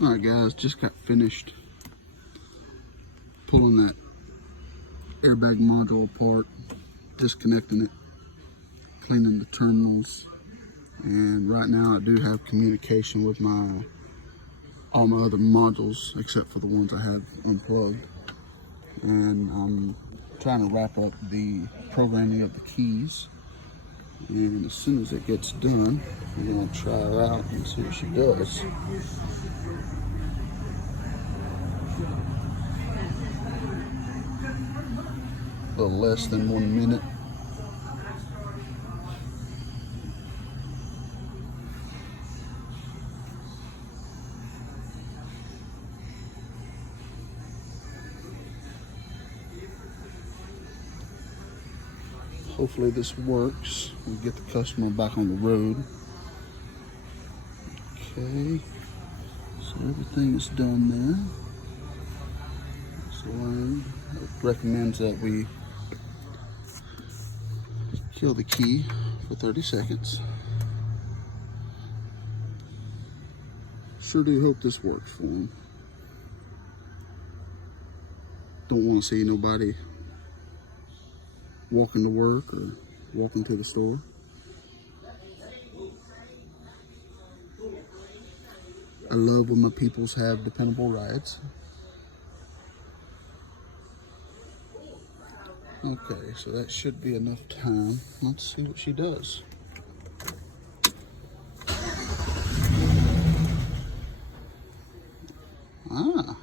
Alright guys, just got finished pulling that airbag module apart, disconnecting it, cleaning the terminals, and right now I do have communication with all my other modules except for the ones I have unplugged, and I'm trying to wrap up the programming of the keys, and as soon as it gets done I'm going to try her out and see what she does. A little less than 1 minute. Hopefully this works. We'll get the customer back on the road. Okay, so everything is done there. So it recommends that we kill the key for 30 seconds. Sure do hope this works for him. Don't want to see nobody walking to work or walking to the store. I love when my peoples have dependable rides. Okay, so that should be enough time. Let's see what she does. Ah.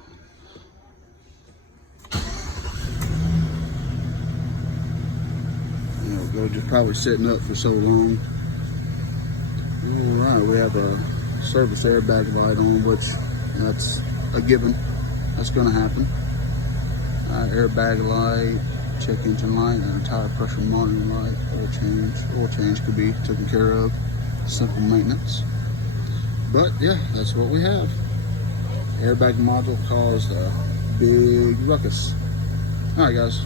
There we go, just probably sitting up for so long. Alright, we have a service airbag light on, which that's a given. That's gonna happen. Airbag light, check engine light, and a tire pressure monitoring light, oil change. Oil change could be taken care of, simple maintenance. But yeah, that's what we have. Airbag module caused a big ruckus. Alright guys.